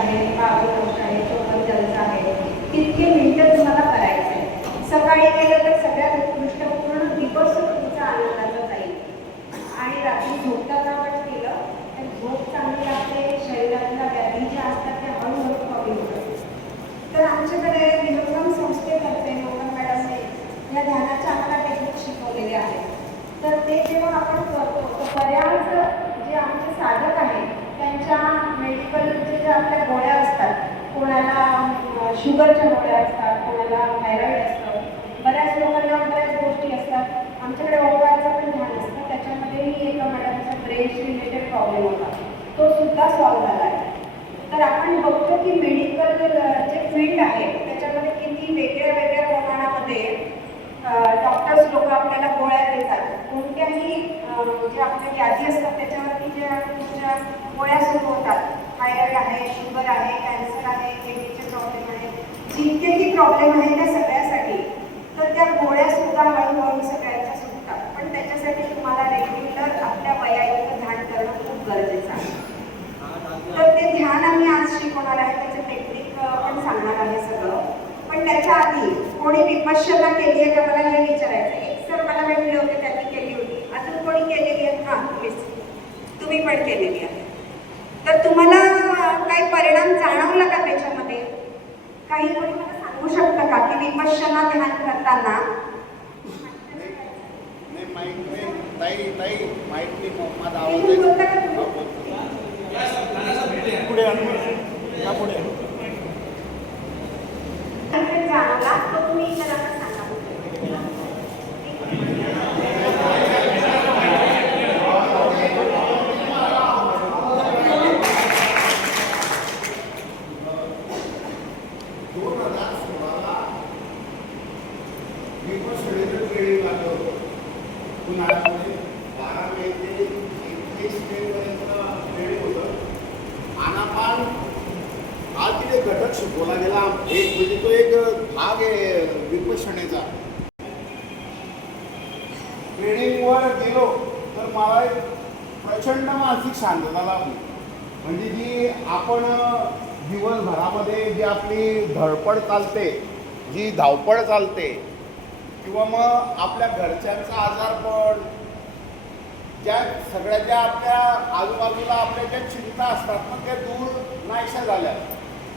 आहे बाबूनश आहे आहे. तितके मिनिटं तुम्हाला करायचं आहे सकाळी केलं तर सगळ्यात उत्कृष्ट पूर्ण दिवस तुमचा आनंदाचा जाईल. आणि रात्री झोपताना पण केलं तर झोप चांगली लागते शरीरातल्या व्याधी ज्या असतात त्या हळूहळू कमी होतात. तर आमच्याकडे विलोकम संस्थेतर्फे लोकम मॅडमने या ध्यानाच्या आम्हाला टेक्निक शिकवलेले आहेत. तर ते जेव्हा आपण करतो तर बऱ्याच जे आमचे साधक आहेत त्यांच्या मेडिकल ज्या आपल्या गोळ्या असतात कोणाला शुगरच्या गोळ्या असतात कोणाला थायरॉईड असतं बऱ्याच लोकांना बऱ्याच गोष्टी असतात. आमच्याकडे ओवारचं पण ध्यान असतं त्याच्यामध्येही एका मॅडमचा ब्रेनशी रिलेटेड प्रॉब्लेम होता. तो सुद्धा सॉल्व्ह झाला आहे. तर आपण बघतो की मेडिकल जे फील्ड आहे त्याच्यामध्ये किती वेगळ्या वेगळ्या प्रमाणामध्ये डॉक्टर्स लोक आपल्याला गोळ्या देतात. कोणत्याही जे आपल्या व्याधी असतात त्याच्यावरती ज्या गोळ्या सुरू होतात थायरॉइड आहे शुगर आहे कॅन्सर आहे किडनीचे प्रॉब्लेम आहे. जितकेही प्रॉब्लेम आहेत त्या सगळ्यासाठी तर त्या गोळ्या सुद्धा हळूहळू सगळ्यांच्या सुटतात. पण त्याच्यासाठी तुम्हाला रेग्युलर आपल्या वयायुक्त ध्यान करणं खूप गरजेचं आहे. तर ते ध्यान आम्ही आज शिकवणार आहे त्याचं टेक्निक पण सांगणार आहे सगळं. पण त्याच्या आधी कोणी विपश्यना केली आहे का मला हे विचारायचं एक सर मला भेटले होते त्यांनी केली होती. अजून कोणी केलेली आहे? हां तुम्ही पण केलेली आहे तर तुम्हाला अं, काही परिणाम जाणवला का त्याच्यामध्ये? काही कोणी मला सांगू शकतं का की विपश्यना ध्यान करताना? माझा आवाज. पुढे आणू या पुढे आणू. इथे जाणवला तो तुम्ही इतरांना सांगा दोन हजार सोळाला मी पण सगळीकडे ट्रेनिंग लागलं होतं उन्हाळ्यामध्ये बारा मे ते एकवीस मे पर्यंत ट्रेनिंग होतं. आनापान हा तिथे घटक शिकवला गेला. एक म्हणजे तो एक भाग आहे विपश्यनेचा. ट्रेनिंगवर गेलो तर मला एक प्रचंड मानसिक शांतता लाभली. म्हणजे जी आपण दिवसभरामध्ये जी आपली धडपड चालते जी धावपळ चालते किंवा मग आपल्या घरच्यांचा आजारपण ज्या सगळ्या ज्या आपल्या आजूबाजूला आपल्या ज्या चिंता असतात मग त्या दूर नाहीशा झाल्या.